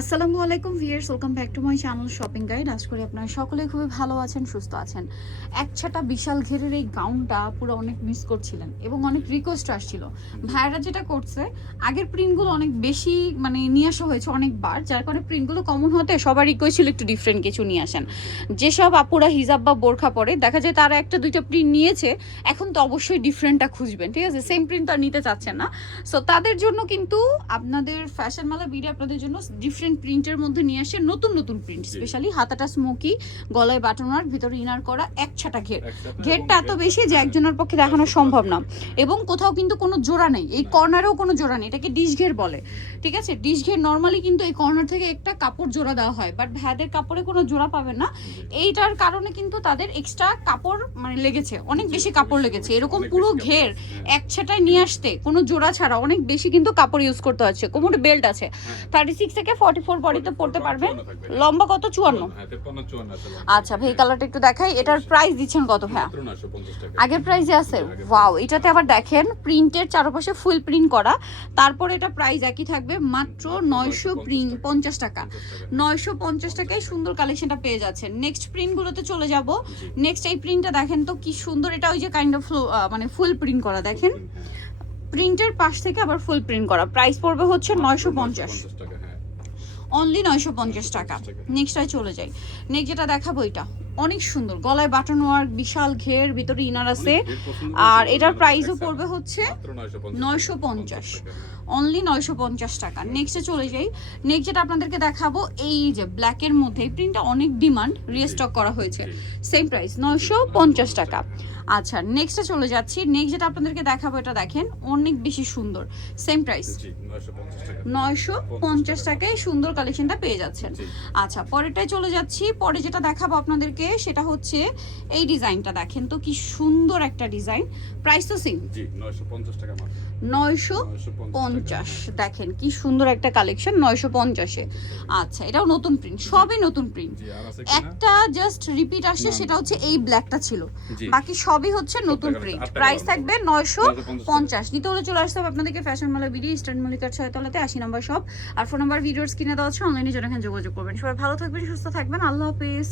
আসসালামু আলাইকুম viewers, welcome back to my channel shopping guide. আশা করি আপনারা সকলে খুবই ভালো আছেন, সুস্থ আছেন। একছাটা বিশাল ঘেরের এই গাউনটা পুরো অনেক মিস করছিলেন এবং অনেক রিকোয়েস্ট আসছিল। ভাইরা যেটা করছে, আগের প্রিন্টগুলো অনেক বেশি নিয়ে আসা হয়েছে অনেকবার, যার কারণে প্রিন্টগুলো কমন হতে সবার রিকোয়েস্ট ছিল একটু ডিফারেন্ট কিছু নিয়ে আসেন। যেসব আপুরা হিজাব বা বোরখা পরে দেখা যায় তারা একটা দুইটা প্রিন্ট নিয়েছে, এখন তো অবশ্যই ডিফারেন্টটা খুঁজবেন, ঠিক আছে? সেম প্রিন্ট তো আর নিতে চাচ্ছেন না। সো তাদের জন্য কিন্তু আপনাদের ফ্যাশন মালা ভিডিও আপনাদের জন্য ডিফারেন্ট প্রিন্টের মধ্যে নিয়ে আসে নতুন নতুন প্রিন্ট, স্পেশালি হাতাটা স্মোকি, গলায় বাটনার, ভিতরে ইনার করা, একছাটা ঘেরটা এত বেশি যে একজনের পক্ষে দেখানো সম্ভব না। এবং কোথাও কিন্তু কোনো জোড়া নেই, এই কর্নারেও কোনো জোড়া নেই, এটাকে ডিশ ঘের বলে, ঠিক আছে? ডিশ ঘের নর্মালি কিন্তু এই কর্নার থেকে একটা কাপড় জোড়া দেওয়া হয়, বাট ভাইদের কাপড়ে কোনো জোড়া পাবেন না। এইটার কারণে কিন্তু তাদের এক্সট্রা কাপড় লেগেছে, অনেক বেশি কাপড় লেগেছে। এরকম পুরো ঘের একছাটায় নিয়ে আসতে কোনো জোড়া ছাড়া অনেক বেশি কিন্তু কাপড় ইউজ করতে হচ্ছে। কোমরে বেল্ট আছে, 36 থেকে 44 বডিতে পড়তে পারবেন। লম্বা কত? 54। আচ্ছা ভাই, কালারটা একটু দেখাই। এটার প্রাইস দিচ্ছেন কত ভাইয়া? আগের প্রাইসে আছে। ওয়াও, এটাতে আবার দেখেন প্রিন্টের চারপাশে ফুল প্রিন্ট করা, তারপরে এটা প্রাইস একই থাকবে মাত্র 950 টাকা। 950 টাকায় সুন্দর কালেকশনটা পেয়ে যাচ্ছেন। নেক্সট প্রিন্টগুলোতে চলে যাব। নেক্সট এই প্রিন্টটা দেখেন তো কি সুন্দর, এটা ওই যে কাইন্ড অফ ফুল প্রিন্ট করা, দেখেন প্রিন্টের পাশ থেকে আবার ফুল প্রিন্ট করা। প্রাইস পড়বে হচ্ছে 950, অনলি 950 টাকা। নেক্সটটায় চলে যাই। নেক্সট যেটা দেখাবো, এটা অনেক সুন্দর, গলায় বাটন ওয়ার্ক, বিশাল ঘের, ভিতরে ইনার আছে, আর এটার প্রাইসও পড়বে হচ্ছে 950, অনলি 950 টাকা। নেক্সটে চলে যাই। নেক্সট যেটা আপনাদেরকে দেখাবো, এই যে ব্ল্যাকের মধ্যে এই প্রিন্টটা অনেক ডিমান্ড, রিস্টক করা হয়েছে, সেম প্রাইস 950 টাকা। আচ্ছা নেক্সটে চলে যাচ্ছি। নেক্সট যেটা আপনাদেরকে দেখাবো, এটা দেখেন অনেক বেশি সুন্দর, সেম প্রাইস 950 টাকায় সুন্দর কালেকশনটা পেয়ে যাচ্ছেন। আচ্ছা পরেরটায় চলে যাচ্ছি। পরে যেটা দেখাবো আপনাদেরকে সেটা হচ্ছে এই ডিজাইনটা, দেখেন তো কি সুন্দর একটা ডিজাইন। প্রাইস তো সেম 950, দেখেন কি সুন্দর একটা কালেকশন 950-এ। আচ্ছা এটাও নতুন প্রিন্ট, সবই নতুন প্রিন্ট। একটা জাস্ট রিপিট আসছে, সেটা হচ্ছে এই ব্ল্যাকটা ছিল, বাকি সবই হচ্ছে নতুন প্রিন্ট। প্রাইস থাকবে 950। নিতে হলে চলে আসতে হবে আপনাদেরকে ফ্যাশন মালা বিডি, ইস্টার্ন মল্লিকার 6 তলাতে 80 নম্বর শপ। আর ফোন নাম্বার ভিডিওর স্ক্রিনে দেওয়া আছে, অনলাইনে জন্য এখানে যোগাযোগ করবেন। সবাই ভালো থাকবেন, সুস্থ থাকবেন, আল্লাহ হাফেজ।